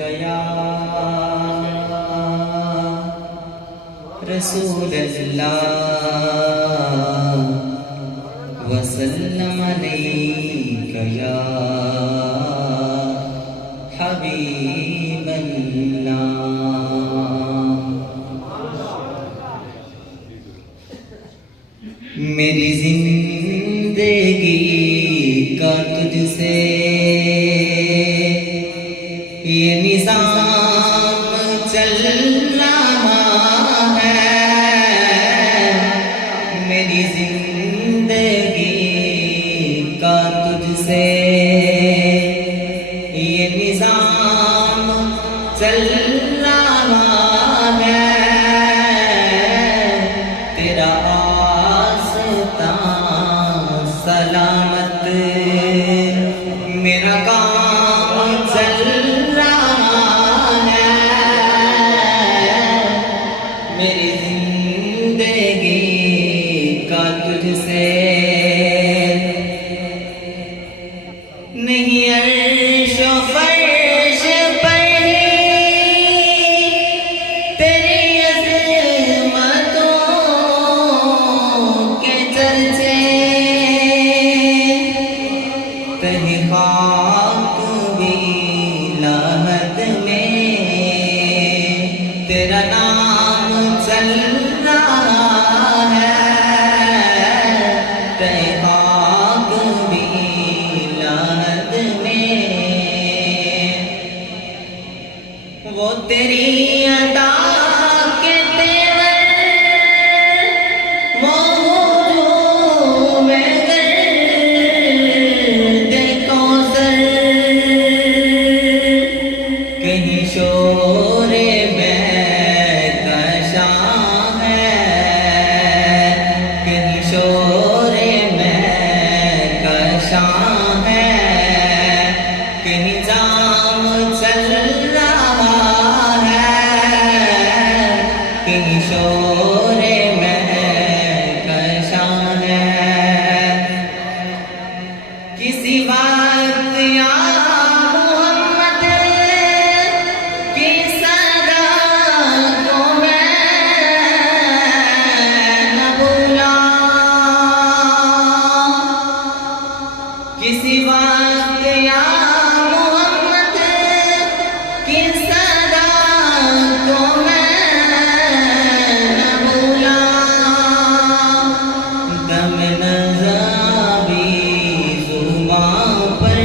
या रसूल अल्लाह वसल्लम अलैका या हबीब अल्लाह। मेरी जिंदगी का तुझसे ये निज़ाम चल रहा है, मेरी जिंदगी का तुझसे ये निज़ाम चल रहा है। तेरा आस्तां सलामत मेरा काम चल रहा है, मेरी जिंदगी का तुझसे नहीं अर्श व फर्श पर तेरी अज़मतों के चर्चे, तहे खाक भी लाहत में तेरा नाम चल रहा है। तहे खाक भी लाहत में वो तेरी अदा के तेवर वो में कहीं शोरे महकशा है, कहीं शोरे महकशा है, कहीं जाम चल रहा है, कहीं शोरे महकशा है। किसी बात या किसी वक्त या मोहम्मद की सदा को मैं न भूला, दम नज़ाबी ज़ुबां पर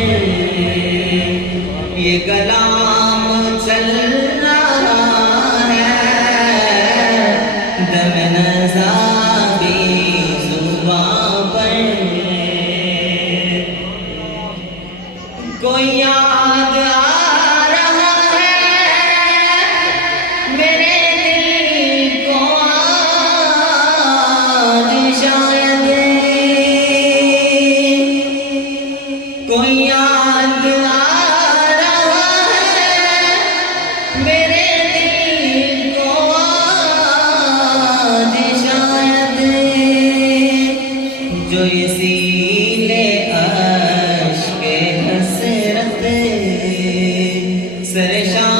ये कलाम चल रहा है, दम नज़ाबी ज़ुबां पर कोई याद आ रहा है मेरे दिल को आज शायद, कोई याद आ रहा है मेरे दिल को आज शायद, जो इसीले सरशान